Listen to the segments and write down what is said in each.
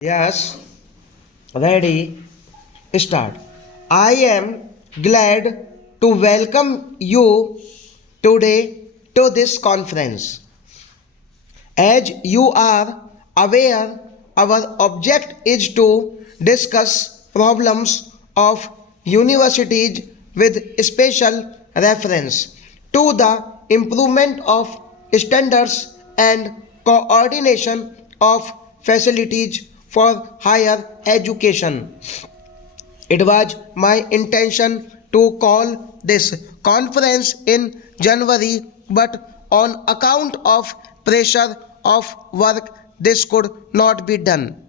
Yes, ready, start. I am glad to welcome you today to this conference. As you are aware, our object is to discuss problems of universities with special reference to the improvement of standards and coordination of facilities for higher education. It was my intention to call this conference in January, but on account of pressure of work, this could not be done.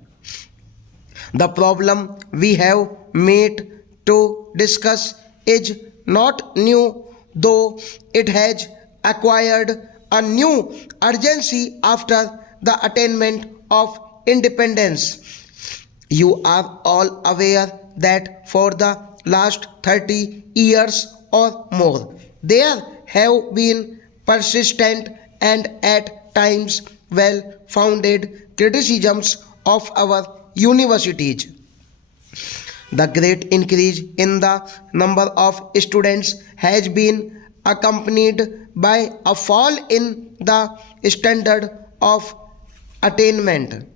The problem we have met to discuss is not new, though it has acquired a new urgency after the attainment of independence. You are all aware that for the last 30 years or more, there have been persistent and at times well founded criticisms of our universities. The great increase in the number of students has been accompanied by a fall in the standard of attainment.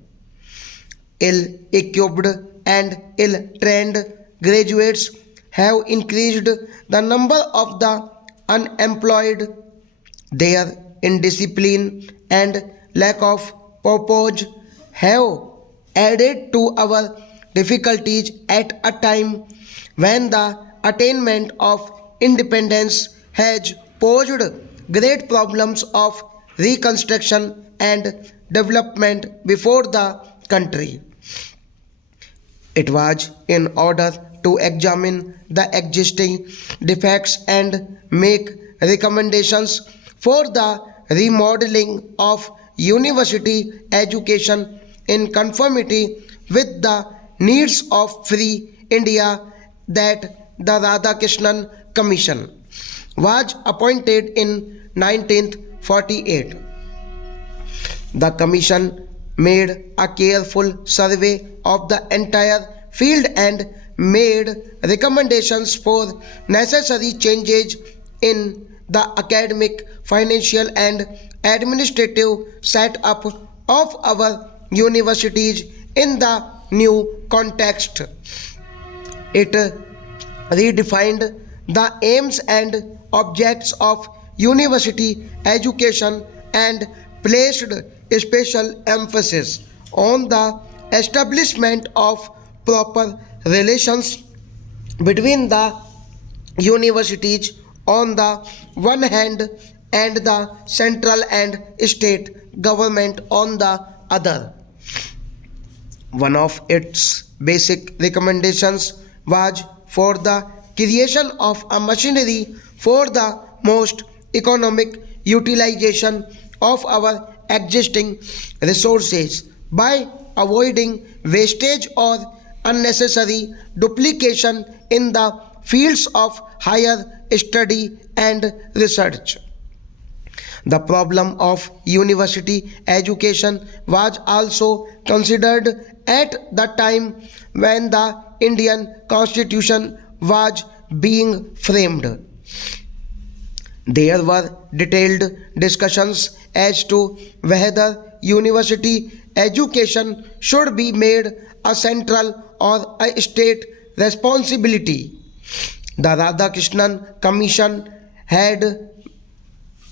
Ill-equipped and ill-trained graduates have increased the number of the unemployed. Their indiscipline and lack of purpose have added to our difficulties at a time when the attainment of independence has posed great problems of reconstruction and development before the country. It was in order to examine the existing defects and make recommendations for the remodeling of university education in conformity with the needs of free India that the Radhakrishnan Commission was appointed in 1948. The commission made a careful survey of the entire field and made recommendations for necessary changes in the academic, financial, and administrative setup of our universities in the new context. It redefined the aims and objects of university education and placed special emphasis on the establishment of proper relations between the universities on the one hand and the central and state government on the other. One of its basic recommendations was for the creation of a machinery for the most economic utilization of our existing resources by avoiding wastage or unnecessary duplication in the fields of higher study and research. The problem of university education was also considered at the time when the Indian Constitution was being framed. There were detailed discussions as to whether university education should be made a central or a state responsibility. The Radhakrishnan Commission had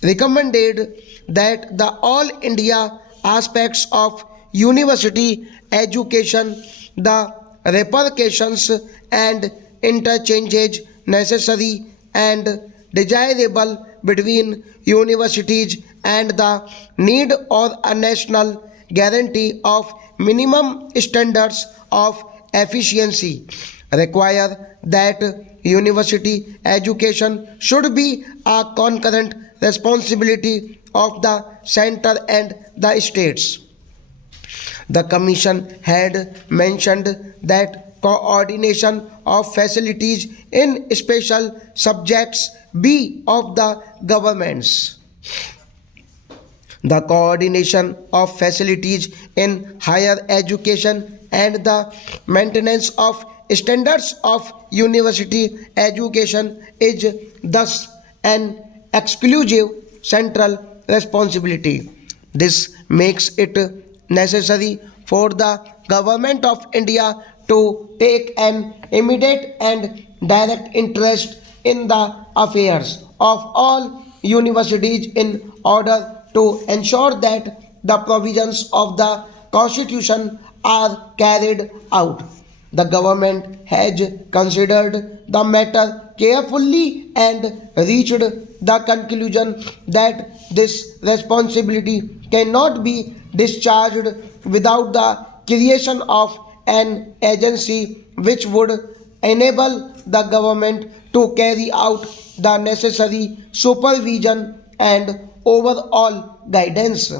recommended that the all India aspects of university education, the repercussions and interchanges necessary and desirable between universities and the need or a national guarantee of minimum standards of efficiency require that university education should be a concurrent responsibility of the center and the states. The commission had mentioned that coordination of facilities in special subjects be of the governments. The coordination of facilities in higher education and the maintenance of standards of university education is thus an exclusive central responsibility. This makes it necessary for the government of India to take an immediate and direct interest in the affairs of all universities in order to ensure that the provisions of the Constitution are carried out. The government has considered the matter carefully and reached the conclusion that this responsibility cannot be discharged without the creation of an agency which would enable the government to carry out the necessary supervision and overall guidance.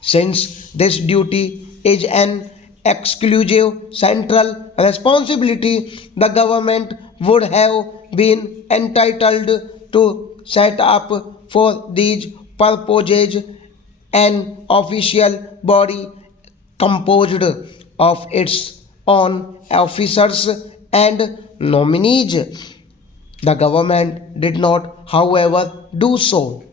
Since this duty is an exclusive central responsibility, the government would have been entitled to set up for these purposes an official body composed of its own officers and nominees. The government did not, however, do so.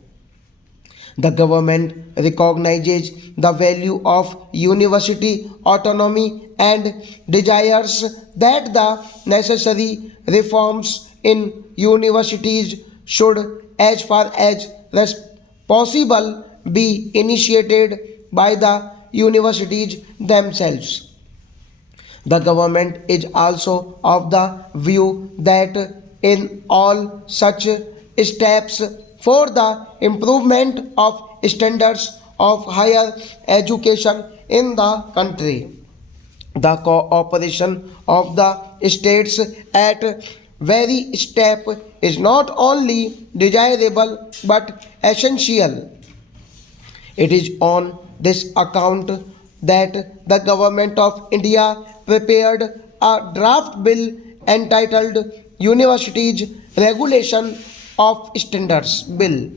The government recognizes the value of university autonomy and desires that the necessary reforms in universities should, as far as possible, be initiated by the universities themselves. The government is also of the view that in all such steps for the improvement of standards of higher education in the country, the cooperation of the states at very step is not only desirable but essential. It is on this account that the government of India prepared a draft bill entitled Universities Regulation of Standards Bill.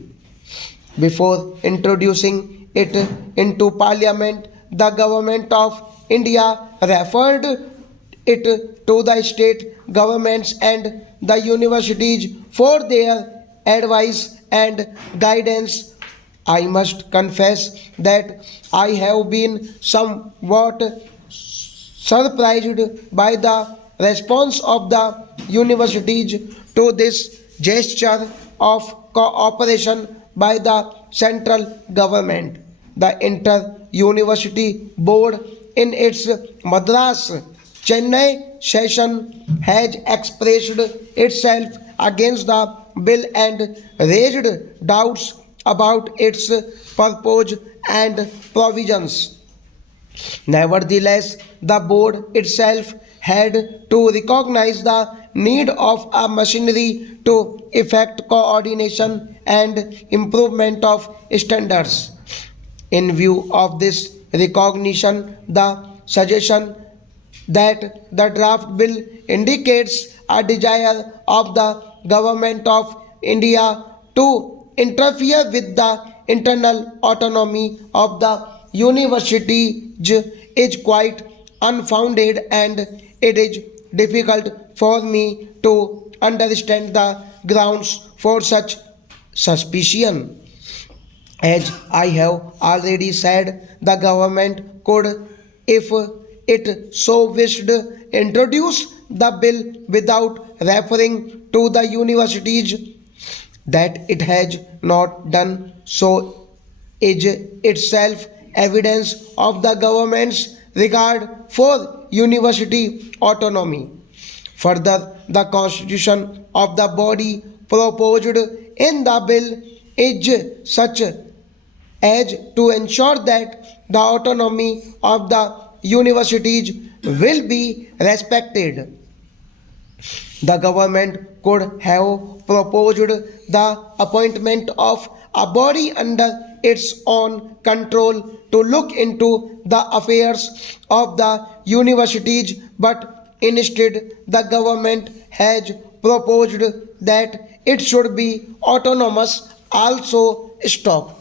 Before introducing it into Parliament, the government of India referred it to the state governments and the universities for their advice and guidance. I must confess that I have been somewhat surprised by the response of the universities to this gesture of cooperation by the central government. The Inter-University Board in its Madras Chennai session has expressed itself against the bill and raised doubts about its purpose and provisions. Nevertheless, the board itself had to recognize the need of a machinery to effect coordination and improvement of standards. In view of this recognition, the suggestion that the draft bill indicates a desire of the government of India to interfere with the internal autonomy of the university is quite unfounded, and it is difficult for me to understand the grounds for such suspicion. As I have already said, the government could, if it so wished, introduce the bill without referring to the universities. That it has not done so is itself evidence of the government's regard for university autonomy. Further, the constitution of the body proposed in the bill is such as to ensure that the autonomy of the universities will be respected. The government could have proposed the appointment of a body under its own control to look into the affairs of the universities, but instead the government has proposed that it should be autonomous. Also stop.